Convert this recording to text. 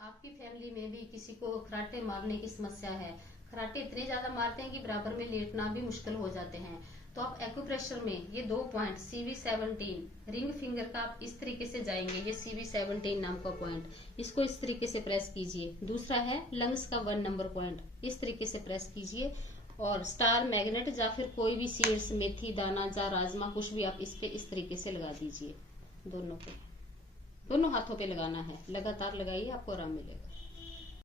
आपकी फैमिली में भी किसी को खराटे मारने की समस्या है, खराटे इतने ज्यादा मारते हैं कि बराबर में लेटना भी मुश्किल हो जाते हैं, तो आप एक्यूप्रेशर में ये 2 पॉइंट CV17 रिंग फिंगर का आप इस तरीके से जाएंगे। ये CV17 नाम का पॉइंट, इसको इस तरीके से प्रेस कीजिए। दूसरा है लंग्स का 1 नंबर पॉइंट, इस तरीके से प्रेस कीजिए। और स्टार मैग्नेट या फिर कोई भी सीड्स, मेथी दाना या राजमा, कुछ भी आप इस पे इस तरीके से लगा दीजिए। दोनों हाथों पे लगाना है, लगातार लगाइए, आपको आराम मिलेगा।